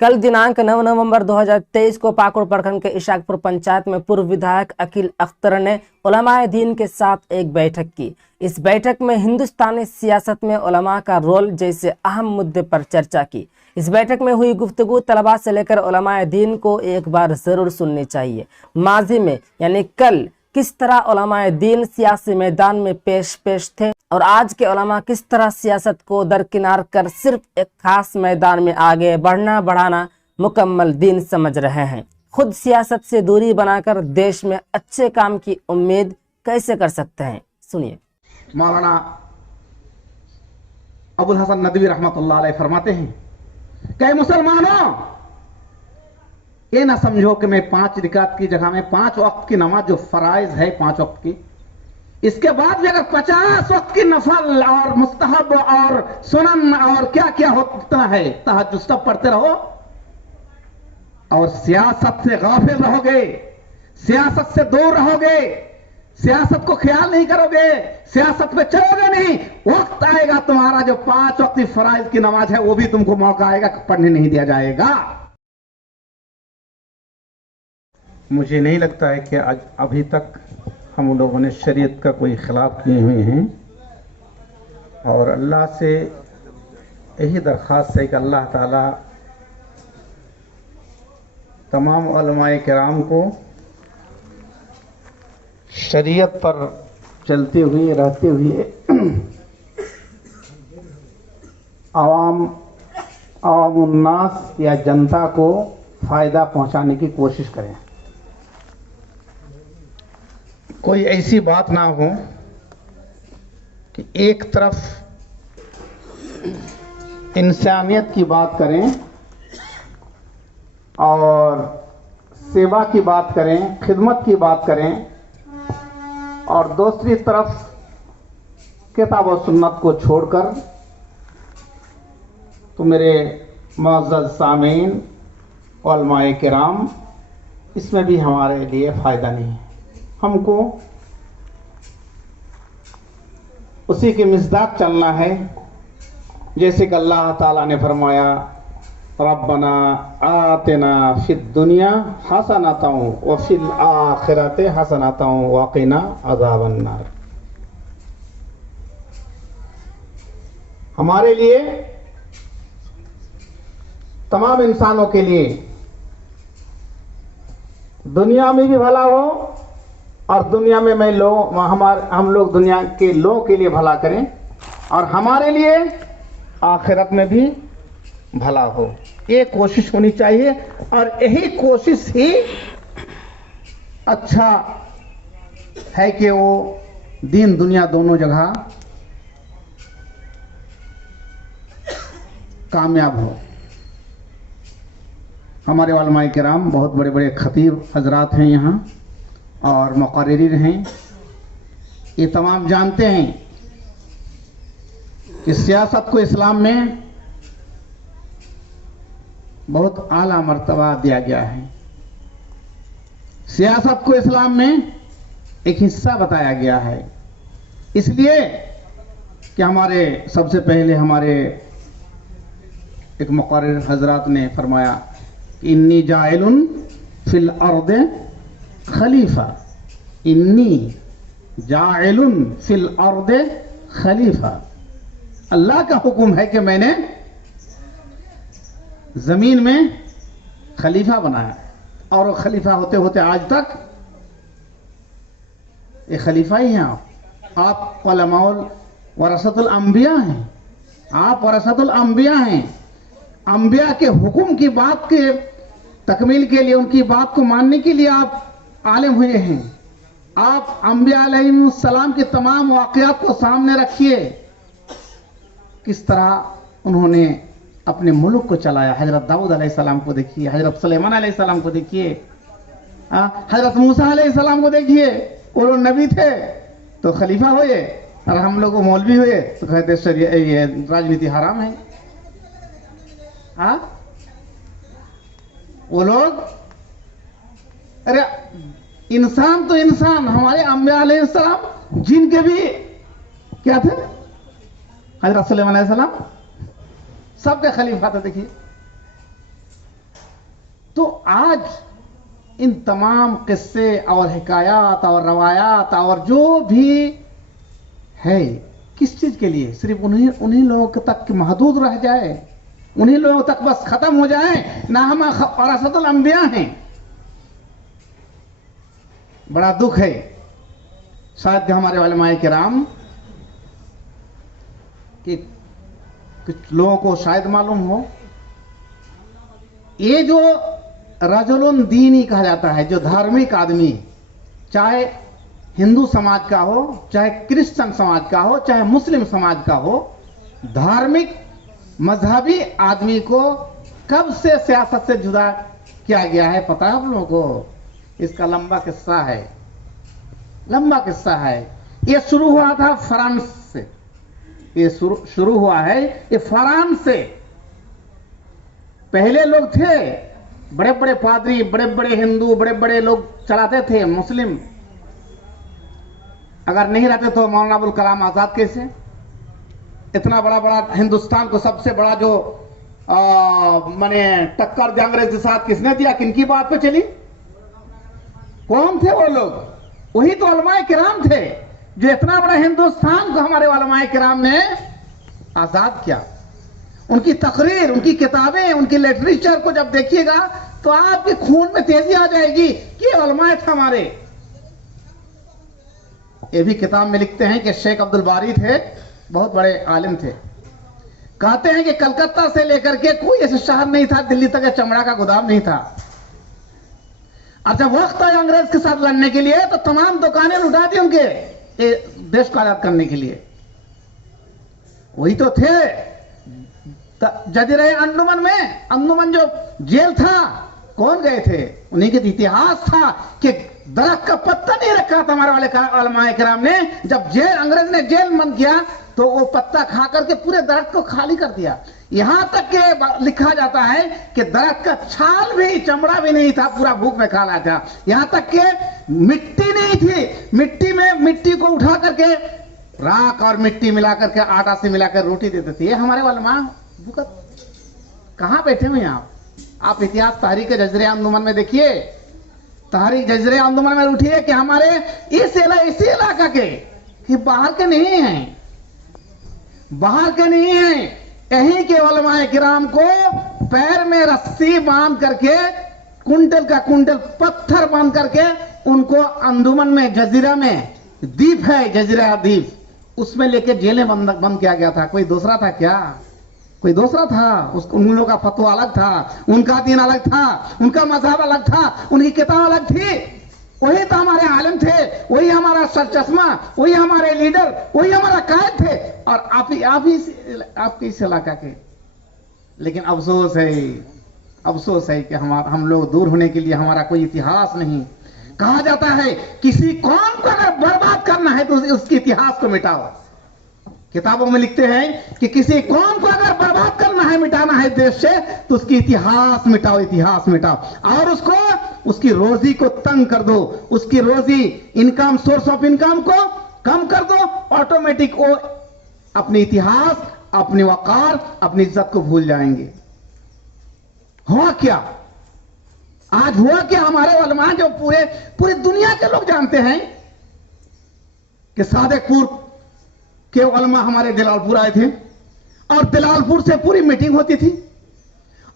कल दिनांक 9 नवंबर 2023 को पाकुड़ प्रखंड के इशाकपुर पंचायत में पूर्व विधायक अकील अख्तर ने उलमाए दीन के साथ एक बैठक की। इस बैठक में हिंदुस्तानी सियासत में उलमा का रोल जैसे अहम मुद्दे पर चर्चा की। इस बैठक में हुई गुफ्तगू तलबा से लेकर उलमाए दीन को एक बार जरूर सुननी चाहिए। माजी में यानी कल किस तरह उलमाए दीन सियासी मैदान में पेश थे और आज के उलमा किस तरह सियासत को दरकिनार कर सिर्फ एक खास मैदान में आगे बढ़ाना मुकम्मल दीन समझ रहे हैं। खुद सियासत से दूरी बनाकर देश में अच्छे काम की उम्मीद कैसे कर सकते हैं, सुनिए। मौलाना अबुल हसन नदवी रहमतुल्लाह अलैह फरमाते हैं कि मुसलमानों, ये ना समझो कि मैं 5 रिकात की जगह में 5 वक्त की नमाज जो फराइज है 5 वक्त की, इसके बाद भी अगर 50 वक्त की नफल और मुस्तहब और सुनन और क्या क्या होता है तहज्जुद सब पढ़ते रहो और सियासत से गाफिल रहोगे, सियासत से दूर रहोगे, सियासत को ख्याल नहीं करोगे, सियासत पे चलोगे नहीं, वक्त आएगा तुम्हारा जो 5 वक्त की फराइज की नमाज है वो भी तुमको मौका आएगा पढ़ने नहीं दिया जाएगा। मुझे नहीं लगता है कि आज अभी तक हम लोगों ने शरीयत का कोई खिलाफ किए हुए हैं और अल्लाह से यही दरख्वास्त है कि अल्लाह ताला तमाम उलमाए किराम को शरीयत पर चलते हुए रहते हुए अवामुन्नास या जनता को फ़ायदा पहुंचाने की कोशिश करें। कोई ऐसी बात ना हो कि एक तरफ इंसानियत की बात करें और सेवा की बात करें, खिदमत की बात करें और दूसरी तरफ किताब और सुन्नत को छोड़कर, तो मेरे मुअज़्ज़ज़ सामीन उलमाए किराम, इसमें भी हमारे लिए फ़ायदा नहीं है। हमको उसी के मिज़दाक चलना है जैसे कि अल्लाह ताला ने फरमाया, रब्बना आतिना फिद दुनिया हसनतन व फिल आखिरति हसनतन व क़िना अज़ाबन नार। हमारे लिए, तमाम इंसानों के लिए दुनिया में भी भला हो और दुनिया में हम लोग दुनिया के लोगों के लिए भला करें और हमारे लिए आखिरत में भी भला हो, ये कोशिश होनी चाहिए। और यही कोशिश ही अच्छा है कि वो दीन दुनिया दोनों जगह कामयाब हो। हमारे उलमाए किराम बहुत बड़े बड़े खतीब हजरात हैं यहाँ और मुक़र्रिरीन हैं, ये तमाम जानते हैं कि सियासत को इस्लाम में बहुत आला मर्तबा दिया गया है। सियासत को इस्लाम में एक हिस्सा बताया गया है, इसलिए कि हमारे सबसे पहले हमारे एक मुक़र्रिर हजरात ने फरमाया, इन्नी जाइलुन फिल अर्दे खलीफा, इन्नी जाइलुन फिल अर्दे खलीफा। अल्लाह का हुक्म है कि मैंने जमीन में खलीफा बनाया और खलीफा होते होते आज तक ये खलीफा ही हैं। आप उलमाउल वरसतुल अंबिया हैं, आप वरसतुल अंबिया हैं। अंबिया के हुक्म की बात के तकमील के लिए, उनकी बात को मानने के लिए आप आलिम हुए हैं। आप अंबिया अलैहिस्सलाम के तमाम वाक़यात को सामने रखिए, किस तरह उन्होंने अपने मुल्क को चलाया। हजरत दाऊद अलैहिस्सलाम को देखिए, हजरत सुलेमान अलैहिस्सलाम को देखिए, हजरत मूसा अलैहिस्सलाम को देखिए। वो लोग नबी थे तो खलीफा हुए और हम लोग मौलवी हुए तो कहते ये राजनीति हराम है। वो लोग, अरे इंसान तो इंसान, हमारे अंबिया अलैहिस्सलाम जिनके भी क्या थे, हजरत सुलेमान अलैहिस्सलाम सबके खलीफा थे। देखिए तो आज इन तमाम किस्से और हिकायात और रवायात और जो भी है, किस चीज के लिए? सिर्फ उन्हीं लोगों तक महदूद रह जाए, उन्हीं लोगों तक बस खत्म हो जाए ना हम वरासतुल अंबिया हैं। बड़ा दुख है। शायद हमारे उलमाए किराम कि कुछ लोगों को शायद मालूम हो, ये जो रजुलुन दीनी कहा जाता है, जो धार्मिक आदमी, चाहे हिंदू समाज का हो, चाहे क्रिश्चियन समाज का हो, चाहे मुस्लिम समाज का हो, धार्मिक मजहबी आदमी को कब से सियासत से जुदा किया गया है पता है आप लोगों को? इसका लंबा किस्सा है, लंबा किस्सा है। ये शुरू हुआ था फ्रांस से, ये शुरू हुआ है ये फ्रांस से। पहले लोग थे बड़े बड़े पादरी, बड़े बड़े हिंदू, बड़े बड़े लोग चलाते थे, मुस्लिम अगर नहीं रहते तो मौलाना अबुल कलाम आजाद कैसे इतना बड़ा बड़ा हिंदुस्तान को सबसे बड़ा जो माने टक्कर दे अंग्रेज के साथ किसने दिया? किनकी बात पे चली? कौन थे वो लोग? वही तो उलमाए किराम थे जो इतना बड़ा हिंदुस्तान को हमारे उलमाए किराम ने आजाद किया। उनकी तकरीर, उनकी किताबें, उनकी लिटरेचर को जब देखिएगा तो आपके खून में तेजी आ जाएगी कि उलमाए थे हमारे। ये भी किताब में लिखते हैं कि शेख अब्दुल बारी थे, बहुत बड़े आलिम थे। कहते हैं कि कलकत्ता से लेकर के कोई ऐसा शहर नहीं था, दिल्ली तक चमड़ा का गोदाम नहीं था। और जब वक्त आया अंग्रेज के साथ लड़ने के लिए तो तमाम दुकानें लुटा दी उनके देश को आजाद करने के लिए। वही तो थे जजीरे अंडुमन में, अंडुमन जो जेल था, कौन गए थे? उन्हीं के इतिहास था कि दरख्त का पत्ता नहीं रखा था हमारे वाले उलमाए किराम ने। जब जेल अंग्रेज ने जेल बंद किया तो वो पत्ता खा करके पूरे दरख्त को खाली कर दिया। यहां तक के लिखा जाता है कि दरख्त का छाल भी, चमड़ा भी नहीं था, पूरा भूख में खा रहा था। यहां तक के मिट्टी नहीं थी, मिट्टी में मिट्टी को उठा करके राख और मिट्टी मिला करके आटा से मिलाकर रोटी देते थे। ये हमारे उलमा भूखत कहां बैठे हुए हैं आप इतिहास तहरीक जजरे अंजुमन में देखिए, तहरीक जजरे अंजुमन में उठिए कि हमारे इसी इलाका के, कि बाहर के नहीं हैं, बाहर के नहीं हैं, यहीं के उलमाए किराम को पैर में रस्सी बांध करके, कुंटल का कुंटल पत्थर बांध करके उनको अंजुमन में, जजीरा में द्वीप है, जजीरा द्वीप, उसमें लेके जेलें बंद किया गया था। कोई दूसरा था क्या? कोई दूसरा था? उन लोगों का फतवा अलग था, उनका दीन अलग था, उनका मजहब अलग था, उनकी किताब अलग थी। वही तो हमारे आलिम थे, वही हमारा सर चश्मा, वही हमारे लीडर, वही हमारा कायद थे। और आपके इस इलाका के। लेकिन अफसोस है कि हम लोग दूर होने के लिए हमारा कोई इतिहास नहीं। कहा जाता है किसी कौम को अगर बर्बाद करना है तो उसके इतिहास को मिटाओ। किताबों में लिखते हैं कि किसी कौम को अगर बर्बाद करना है, मिटाना है देश से, तो उसकी इतिहास मिटाओ, इतिहास मिटाओ। और उसकी रोजी को तंग कर दो, उसकी रोजी इनकम, सोर्स ऑफ इनकम को कम कर दो। ऑटोमेटिक वो अपनी इतिहास, अपनी वकार, अपनी इज्जत को भूल जाएंगे। हुआ क्या? आज हुआ क्या? हमारे उलमा जो पूरे दुनिया के लोग जानते हैं कि सादेकपुर के उलमा हमारे दिलालपुर आए थे और दिलालपुर से पूरी मीटिंग होती थी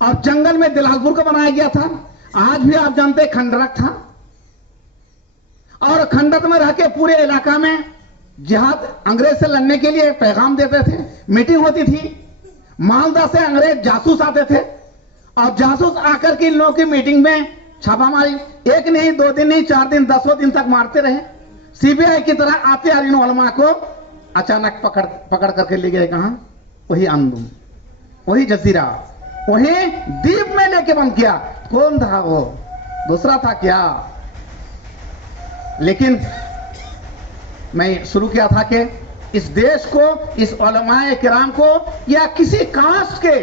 और जंगल में दिलालपुर को बनाया गया था। आज भी आप जानते हैं खंडरक था और खंडक में रह के पूरे इलाका में जिहाद, अंग्रेज से लड़ने के लिए पैगाम देते थे। मीटिंग होती थी, मालदा से अंग्रेज जासूस आते थे और जासूस आकर के इन लोगों की मीटिंग में छापामारी, एक नहीं, 2 दिन नहीं, 4 दिन, 10 दिन तक मारते रहे। सीबीआई की तरह आते और इन उलमा को अचानक पकड़ करके ले गए। कहां? वही अंजुम, वही जजीरा, वही द्वीप में लेके बंद किया। कौन था वो? दूसरा था क्या? लेकिन मैं शुरू किया था कि इस देश को, इस उलमाए किराम को या किसी कास्ट के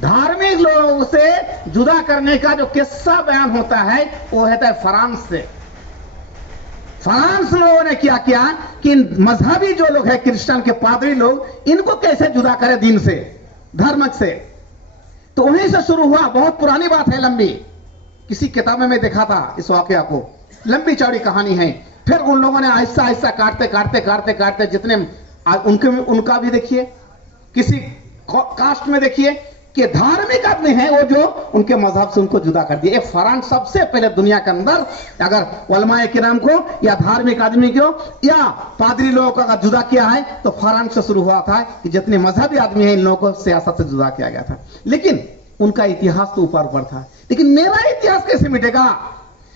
धार्मिक लोगों से जुदा करने का जो किस्सा बयान होता है वो है फ्रांस से। फ्रांस लोगों ने क्या किया कि मजहबी जो लोग हैं, क्रिश्चियन के पादरी लोग, इनको कैसे जुदा करे दीन से, धर्म से। तो वहीं से शुरू हुआ। बहुत पुरानी बात है, लंबी, किसी किताब में देखा था इस वाकया को, लंबी चौड़ी कहानी है। फिर उन लोगों ने आहिस्ता आहिस्ता काटते काटते काटते काटते जितने उनका भी देखिए, किसी कास्ट में देखिए कि धार्मिक आदमी है वो जो उनके मजहब से उनको जुदा कर दिया। एक फरान सबसे पहले दुनिया के अंदर अगर उलमाए किराम को या धार्मिक आदमी को या पादरी लोगों को अगर जुदा किया है तो फरान से शुरू हुआ था कि जितने मजहबी आदमी हैं इन लोगों को सियासत से जुदा किया गया था। लेकिन उनका इतिहास तो ऊपर ऊपर था। लेकिन मेरा इतिहास कैसे मिटेगा,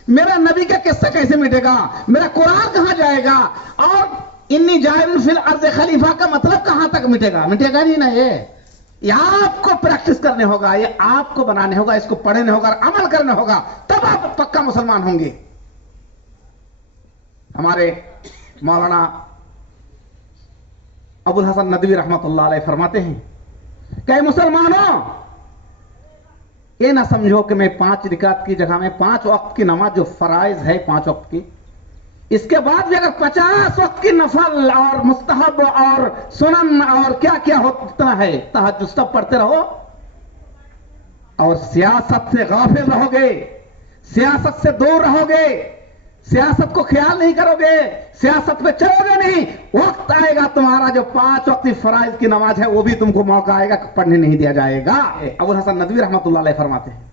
मेरा नबी का किस्सा कैसे मिटेगा, मेरा कुरान कहां जाएगा, और इन्नी जाइल फिल अर्ज़ खलीफा का मतलब कहां तक मिटेगा? मिटेगा नहीं ना। ये आपको प्रैक्टिस करने होगा, ये आपको बनाने होगा, इसको पढ़ने होगा, अमल करने होगा, तब आप पक्का मुसलमान होंगे। हमारे मौलाना अबुल हसन नदवी रहमतुल्लाह अलैह फरमाते हैं कि मुसलमानों, ये ना समझो कि मैं 5 रिकात की जगह में 5 वक्त की नमाज जो फराइज है 5 वक्त की, इसके बाद भी अगर 50 वक्त की नफल और मुस्तहब और सुनन और क्या क्या होता है तहज्जुद सब पढ़ते रहो और सियासत से गाफिल रहोगे, सियासत से दूर रहोगे, सियासत को ख्याल नहीं करोगे, सियासत पे चलोगे नहीं, वक्त आएगा तुम्हारा जो 5 वक्त की फराइज की नमाज है वो भी तुमको मौका आएगा पढ़ने नहीं दिया जाएगा। अबुल हसन नदवी रहमतुल्लाह अलैह फरमाते हैं,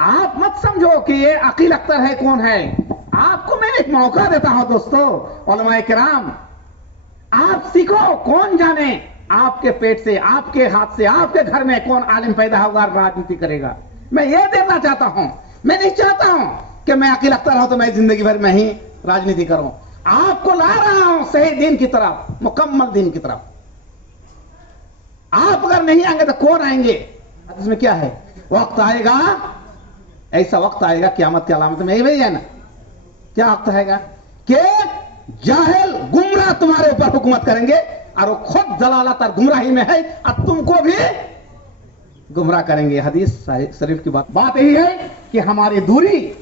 आप मत समझो कि ये अकील अख्तर है कौन है। आपको मैं एक मौका देता हूं दोस्तों, उलमाए किराम, आप सीखो। कौन जाने आपके पेट से, आपके हाथ से, आपके घर में कौन आलिम पैदा होगा, राजनीति करेगा। मैं ये देना चाहता हूं, मैं नहीं चाहता हूं कि मैं अकील अख्तर हूं तो मैं जिंदगी भर में ही राजनीति करूं। आपको ला रहा हूं सही दिन की तरफ, मुकम्मल दिन की तरफ। आप अगर नहीं आएंगे तो कौन आएंगे? इसमें क्या है, वक्त आएगा, ऐसा वक्त आएगा क़यामत की अलामत में यही है ना। क्या वक्त आएगा कि जाहिल गुमराह तुम्हारे ऊपर हुकूमत करेंगे और वो खुद जलालत और गुमराही में है और तुमको भी गुमराह करेंगे। हदीस शरीफ की बात यही है कि हमारी दूरी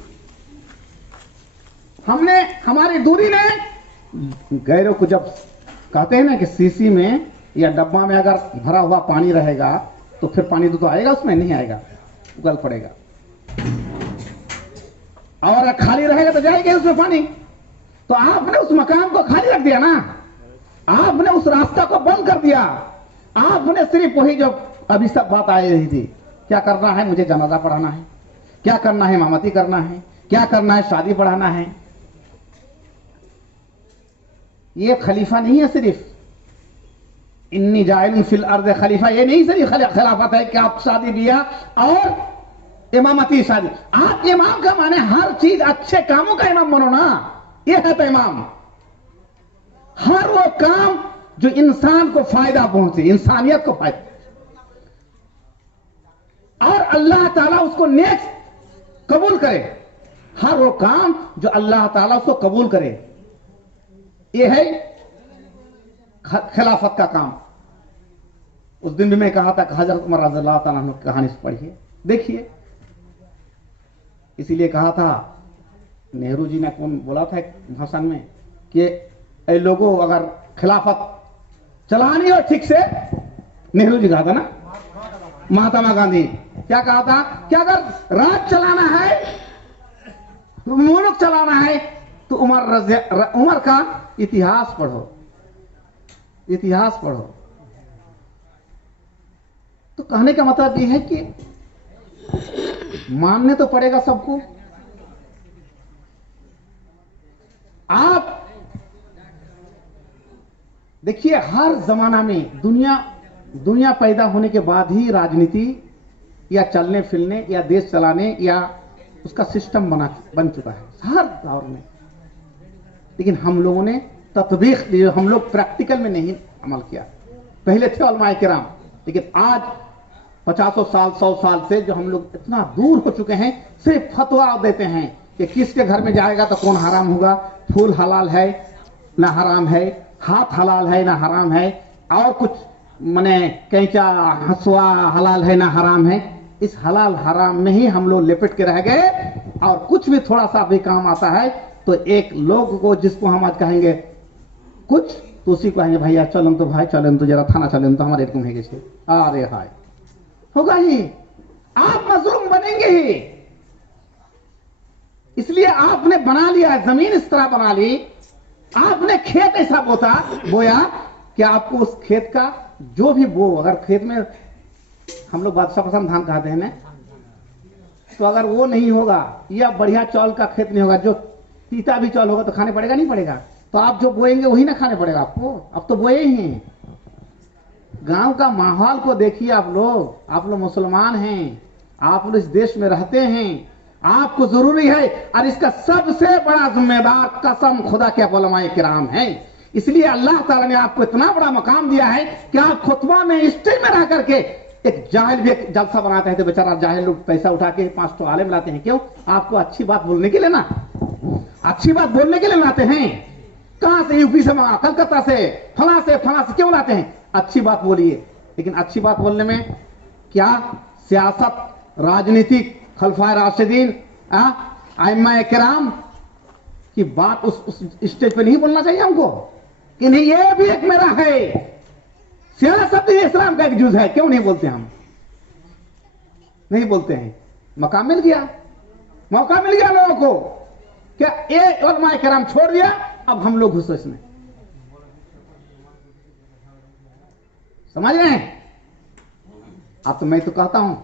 ने गैरों को, जब कहते हैं ना कि शीशी में या डब्बा में अगर भरा हुआ पानी रहेगा तो फिर पानी तो आएगा, उसमें नहीं आएगा, उगल पड़ेगा, और खाली रहेगा तो जाएगा उसमें पानी। तो आपने उस मकान को खाली रख दिया ना, आपने उस रास्ता को बंद कर दिया। आपने सिर्फ वही जो अभी सब बात आई रही थी, क्या करना है, मुझे जनाजा पढ़ाना है, क्या करना है, इमामती करना है, क्या करना है, शादी पढ़ाना है। ये खलीफा नहीं है सिर्फ, इन्नी जाइल फिल अर्ज़ खलीफा, ये नहीं सिर्फ खिलाफत है कि आप शादी ब्याह और इमामती शादी। आप इमाम का माने हर चीज अच्छे कामों का इमाम बनो ना, ये है तो इमाम। हर वो काम जो इंसान को फायदा पहुंचे, इंसानियत को फायदा, और अल्लाह ताला उसको नेक्स्ट कबूल करे। हर वो काम जो अल्लाह ताला उसको कबूल करे, ये है खिलाफत का काम। उस दिन भी मैं कहा था कि हजरत उमर रज़ियल्लाहु ताला अन्हु की कहानी पढ़िए, देखिए। इसीलिए कहा था, नेहरू जी ने कौन बोला था एक भाषण में कि ऐ लोगों अगर खिलाफत चलानी हो ठीक से, नेहरू जी कहा था ना, महात्मा गांधी क्या कहा था कि अगर राज चलाना है, मुल्क चलाना है तो उमर का इतिहास पढ़ो, इतिहास पढ़ो। तो कहने का मतलब यह है कि मानने तो पड़ेगा सबको। आप देखिए, हर जमाना में दुनिया पैदा होने के बाद ही राजनीति या चलने फिरने या देश चलाने या उसका सिस्टम बन चुका है हर दौर में। लेकिन हम लोगों ने तत्वीक, हम लोग प्रैक्टिकल में नहीं अमल किया। पहले थे उलमाए किराम, लेकिन आज 50 साल 100 साल से जो हम लोग इतना दूर हो चुके हैं, सिर्फ फतवा देते हैं कि किसके घर में जाएगा तो कौन हराम होगा, फूल हलाल है ना हराम है, हाथ हलाल है ना हराम है, और कुछ माने कैंचा हंसुआ हलाल है ना हराम है। इस हलाल हराम में ही हम लोग लिपट के रह गए, और कुछ भी थोड़ा सा भी काम आता है तो एक लोग को, जिसको हम आज कहेंगे कुछ, तो उसी को कहेंगे भैया चलन तो भाई चलन तो जरा थाना चलन तो हमारे घूमेंगे, अरे हाय होगा ही। आप मजलूम बनेंगे ही। इसलिए आपने बना लिया, जमीन इस तरह बना ली, आपने खेत ऐसा बोया कि आपको उस खेत का जो भी अगर खेत में हम लोग बादशाह पसंद धान खाते हैं ना, तो अगर वो नहीं होगा या बढ़िया चावल का खेत नहीं होगा, जो तीता भी चावल होगा तो खाने पड़ेगा नहीं पड़ेगा? तो आप जो बोएंगे वही ना खाने पड़ेगा आपको। अब तो बोए ही हैं। गांव का माहौल को देखिए आप लोग मुसलमान हैं, आप लोग इस देश में रहते हैं, आपको जरूरी है। और इसका सबसे बड़ा जिम्मेदार कसम खुदा के उलमाए किराम हैं। इसलिए अल्लाह ताला ने आपको इतना बड़ा मकाम दिया है कि आप खुतबा में स्टेज में रह करके एक जाहिल भी एक जलसा बनाता है तो बेचारा जाहिल लोग पैसा उठा के 5 तो आलिम लाते हैं। क्यों? आपको अच्छी बात बोलने के लिए ना, अच्छी बात बोलने के लिए लाते हैं। कहां से? यूपी से, कलकत्ता से, फला से क्यों लाते हैं? अच्छी बात बोलिए। लेकिन अच्छी बात बोलने में क्या सियासत, राजनीतिक, खलफाए राशिदीन, आइम्मा किराम की बात उस स्टेज पे नहीं बोलना चाहिए हमको कि नहीं ये भी एक मेरा है। सियासत इस्लाम का एक जुज है, क्यों नहीं बोलते? हम नहीं बोलते हैं। मकाम मिल गया, मौका मिल गया लोगों को। क्या ये उलमाए किराम छोड़ दिया, अब हम लोग घुसो इसमें। समझ रहे हैं? अब तो मैं तो कहता हूं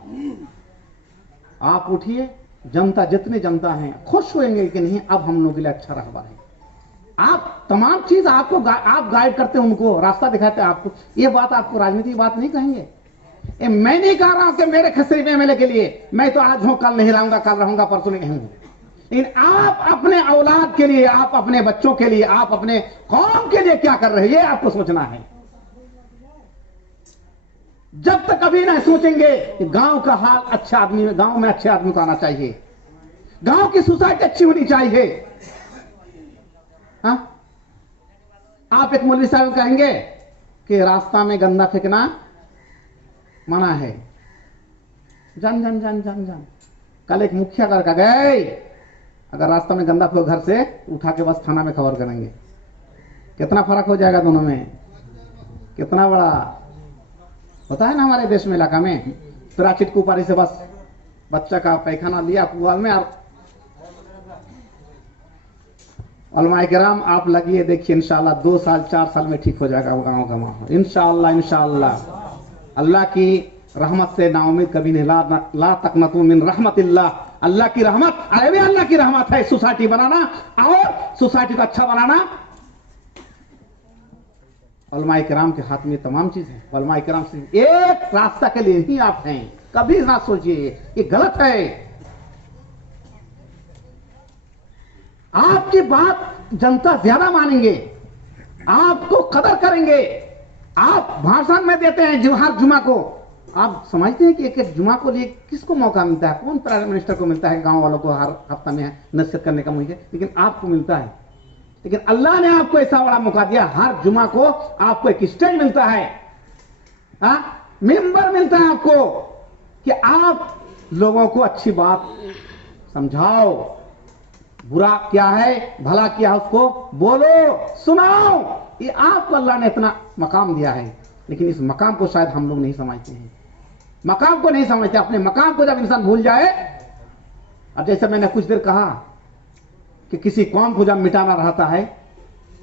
आप उठिए, जनता जितने जनता हैं खुश होंगे कि नहीं अब हम लोग के लिए अच्छा रहबर है। आप तमाम चीज आपको आप गाइड करते हैं, उनको रास्ता दिखाते हैं आपको। ये बात आपको राजनीति की बात नहीं कहेंगे। मैं नहीं कह रहा हूं कि मेरे खसरी में एमएलए के लिए मैं तो आज हूं, कल नहीं रहूंगा, कल रहूंगा, परसों नहीं हूं। लेकिन आप अपने औलाद के लिए, आप अपने बच्चों के लिए, आप अपने कौम के लिए क्या कर रहे हैं, ये आपको सोचना है। जब तक अभी ना सोचेंगे कि गांव का हाल अच्छा आदमी, गांव में अच्छे आदमी को आना चाहिए, गांव की सोसाइटी अच्छी होनी चाहिए। हाँ? आप एक मौलवी साहब कहेंगे कि रास्ता में गंदा फेंकना मना है। जान जान जान जान जान कल एक मुखिया कर गए, अगर रास्ता में गंदा फेंको घर से उठा के बस थाना में खबर करेंगे। कितना फर्क हो जाएगा दोनों में, कितना बड़ा होता है ना हमारे देश में, इलाका में। प्लास्टिक कुपारी से बस बच्चा का पैखाना लिया पुआल में, और उलमाए किराम आप लगिए, देखिए इंशाअल्लाह 2 साल 4 साल में ठीक हो जाएगा वो गांव का माहौल। इंशाअल्लाह इंशाअल्लाह अल्लाह की रहमत से नाउम्मीद कभी नहीं। ला तकनतू मिन रहमतिल्लाह। अल्लाह की रहमत, अरे अल्लाह की रहमत है सोसाइटी बनाना और सोसाइटी को अच्छा बनाना। उलमाए किराम के हाथ में तमाम चीज है। उलमाए किराम सिर्फ एक रास्ता के लिए ही आप हैं, कभी ना सोचिए ये गलत है। आपकी बात जनता ज्यादा मानेंगे, आपको कदर करेंगे। आप भाषण में देते हैं हर जुमा को, आप समझते हैं कि एक एक जुमा को लिए किसको मौका मिलता है? कौन प्राइम मिनिस्टर को मिलता है गांव वालों को हर हफ्ता में नसीहत करने का मौका? लेकिन आपको मिलता है। लेकिन अल्लाह ने आपको ऐसा बड़ा मौका दिया, हर जुमा को आपको एक स्टेज मिलता है, मेंबर मिलता है आपको कि आप लोगों को अच्छी बात समझाओ, बुरा क्या है भला क्या है उसको बोलो, सुनाओ। ये आपको अल्लाह ने इतना मकाम दिया है। लेकिन इस मकाम को शायद हम लोग नहीं समझते हैं, मकाम को नहीं समझते। अपने मकाम को जब इंसान भूल जाए, अब जैसे मैंने कुछ देर कहा कि किसी कौम को जब मिटाना रहता है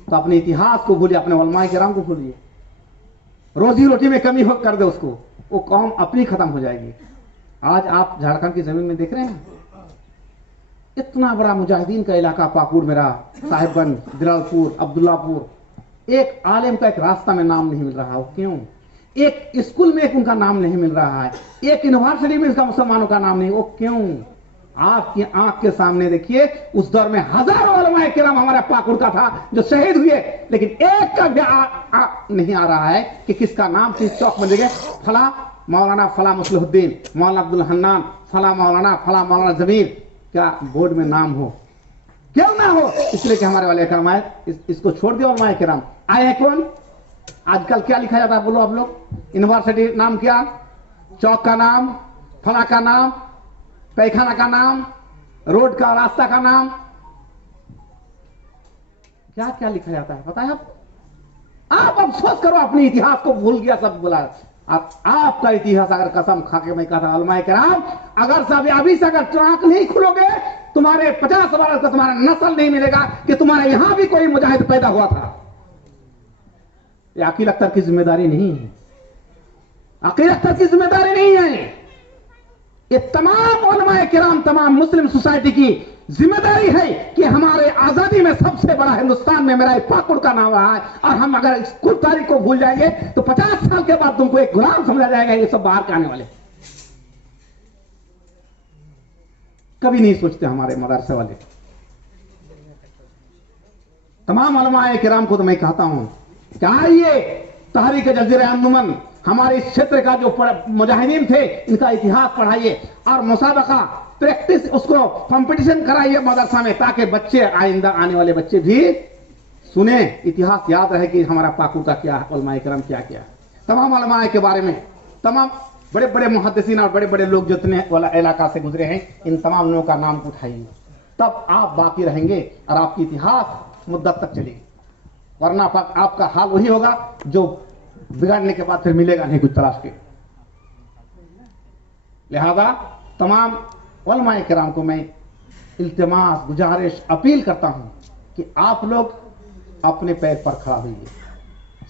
तो अपने इतिहास को भूलिए, अपने उलमाए किराम को भूलिए, रोजी रोटी में कमी कर दे उसको, वो कौम अपनी खत्म हो जाएगी। आज आप झारखंड की जमीन में देख रहे हैं, इतना बड़ा मुजाहिदीन का इलाका, पाकुड़ मेरा, साहिबगंज, दिलालपुर, अब्दुल्लापुर, एक आलिम का एक रास्ता में नाम नहीं मिल रहा हो। क्यों? एक स्कूल में एक उनका नाम नहीं मिल रहा है, एक यूनिवर्सिटी में इसका मुसलमानों का नाम नहीं। वो क्यों? आपकी आंख के सामने देखिए, उस दौर में हजारों उलमाए किराम हमारा पाकुड़ का था जो शहीद हुए, लेकिन एक का भी नहीं आ रहा है कि किसका नाम किस चौक में देखे, फला मौलाना, फला मुसलिहुद्दीन, मौलाना अब्दुल हन्नान, फला मौलाना जमीर, क्या बोर्ड में नाम हो? क्यों ना हो? इसलिए कि हमारे वाले किराम आए, इसको छोड़ दिया। उलमाए किराम आए हैं कौन? आजकल क्या लिखा जाता है बोलो आप लोग? यूनिवर्सिटी नाम क्या, चौक का नाम, फला का नाम, पैखाना का नाम, रोड का रास्ता का नाम, क्या क्या लिखा जाता है पता है आप? आप अफसोस करो, अपने इतिहास को भूल गया, सब बोला। आपका इतिहास अगर कसम खा के मैं कहता उलमाए किराम, अगर सब अभी से अगर आंख नहीं खुलोगे, तुम्हारे 50 वर्ष का तुम्हारा नस्ल नहीं मिलेगा कि तुम्हारे यहां भी कोई मुजाहिद पैदा हुआ था। ये अकील अख्तर की जिम्मेदारी नहीं है, अकील अख्तर की जिम्मेदारी नहीं है, ये तमाम उलमाए किराम, तमाम मुस्लिम सोसाइटी की जिम्मेदारी है कि हमारे आजादी में सबसे बड़ा हिंदुस्तान में मेरा पाकुड़ का नाम रहा है, और हम अगर इस कुल तारीख को भूल जाएंगे तो 50 साल के बाद तुमको एक गुलाम समझा जाएगा। ये सब बाहर के आने वाले कभी नहीं सोचते हमारे मदरसे वाले। तमाम उलमाए किराम को तो मैं कहता हूं कि आइए तहरीक जजीरा अंजुमन, हमारे इस क्षेत्र का जो मुजाहिदीन थे इनका इतिहास पढ़ाइए और मुसाबका प्रैक्टिस, उसको कंपटीशन कराइए मदरसा में, ताकि बच्चे आइंदा आने वाले बच्चे भी सुने, इतिहास याद रहे कि हमारा पाकुड़ का क्या है, उलमाए किराम क्या क्या। तमाम उलमाए के बारे में तमाम बड़े बड़े मुहद्दिसीन और बड़े बड़े लोग जितने वाला इलाका से गुजरे हैं, इन तमाम लोगों का नाम उठाइए, तब आप बाकी रहेंगे और आपकी इतिहास मुद्दत तक चलेगी। वरना आपका हाल वही होगा जो बिगाड़ने के बाद फिर मिलेगा नहीं कुछ तलाश के। लिहाजा तमाम उलमाए किराम को मैं इल्तिमास, गुजारिश, अपील करता हूं कि आप लोग अपने पैर पर खड़ा होइए,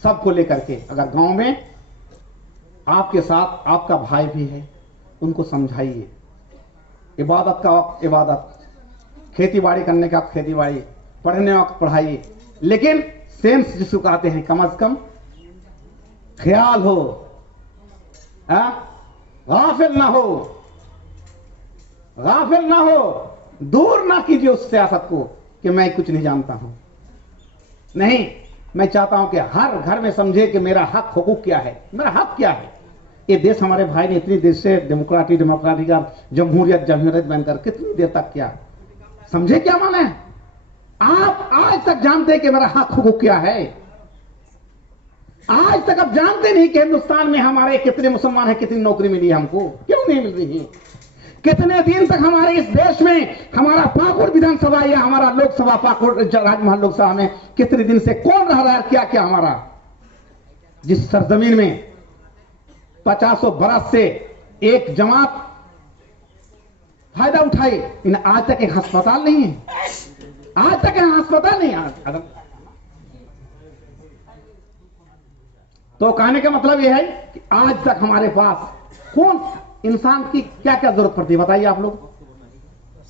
सबको लेकर के। अगर गांव में आपके साथ आपका भाई भी है, उनको समझाइए, इबादत का वक्त इबादत, खेती बाड़ी करने का खेती बाड़ी, पढ़ने वक्त पढ़ाइए, लेकिन सेंस जिसको कहते हैं कम से कम ख्याल हो, गाफिल ना हो, गाफिल ना हो, दूर ना कीजिए उस सियासत को कि मैं कुछ नहीं जानता हूं। नहीं, मैं चाहता हूं कि हर घर में समझे कि मेरा हक हुकूक क्या है, मेरा हक क्या है। ये देश हमारे भाई ने इतनी देर से डेमोक्रेटिक जमहूरियत बनकर कितनी देर तक किया, समझे क्या माने। आप आज तक जानते हैं कि मेरा हक हुकूक क्या है? आज तक आप जानते नहीं कि हिंदुस्तान में हमारे कितने मुसलमान हैं, कितनी नौकरी मिली है हमको, क्यों नहीं मिल रही है? कितने दिन तक हमारे इस देश में हमारा पाकुड़ विधानसभा या हमारा लोकसभा पाकुड़ राजमहल लोकसभा में कितने दिन से कौन रह रहा है, क्या क्या हमारा, जिस सरजमीन में 50 बरस से एक जमात फायदा उठाई, इन आज तक एक अस्पताल नहीं है, आज तक एक अस्पताल नहीं है। तो कहने का मतलब यह है कि आज तक हमारे पास कौन इंसान की क्या क्या जरूरत पड़ती है, बताइए आप लोग,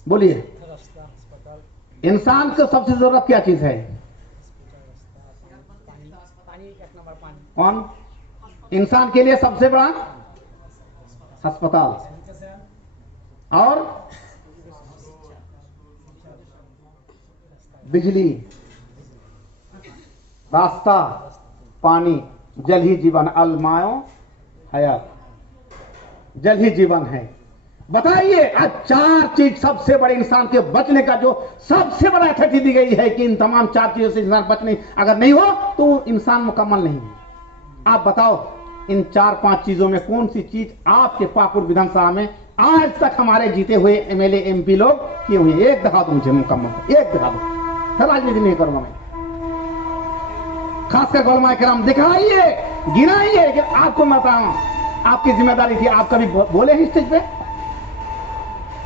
बोलिए। इंसान को सबसे जरूरत क्या चीज है? कौन इंसान के लिए सबसे बड़ा? अस्पताल, और बिजली, रास्ता, पानी, जल ही जीवन, अलमायो हयात, जल ही जीवन है। बताइए, आज 4 चीज सबसे बड़े इंसान के बचने का जो सबसे बड़ा अथॉरिटी दी गई है कि इन तमाम 4 चीजों से इंसान बचने अगर नहीं हो तो इंसान मुकम्मल नहीं है। आप बताओ इन 4-5 चीजों में कौन सी चीज आपके पाकुड़ विधानसभा में आज तक हमारे जीते हुए एमएलए एमपी लोग किए हुए? एक दिखा दो मुझे मुकम्मल, एक दिखा दो, फिर राजनीति नहीं करूंगा मैं। खासकर उलमाए किराम दिखाइए, गिनाइए, लेकिन आपको मैं बताऊं, आपकी जिम्मेदारी थी, आप कभी बोले हैं स्टेज पे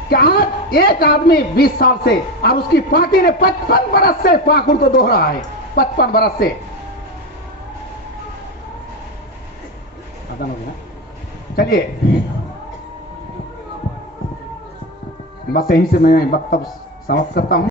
कि आज एक आदमी 20 साल से और उसकी पार्टी ने 55 बरस से पाकुड़ को दोहरा है, 55 बरस से। चलिए, बस यहीं से मैं वक्तव्य समाप्त करता हूं।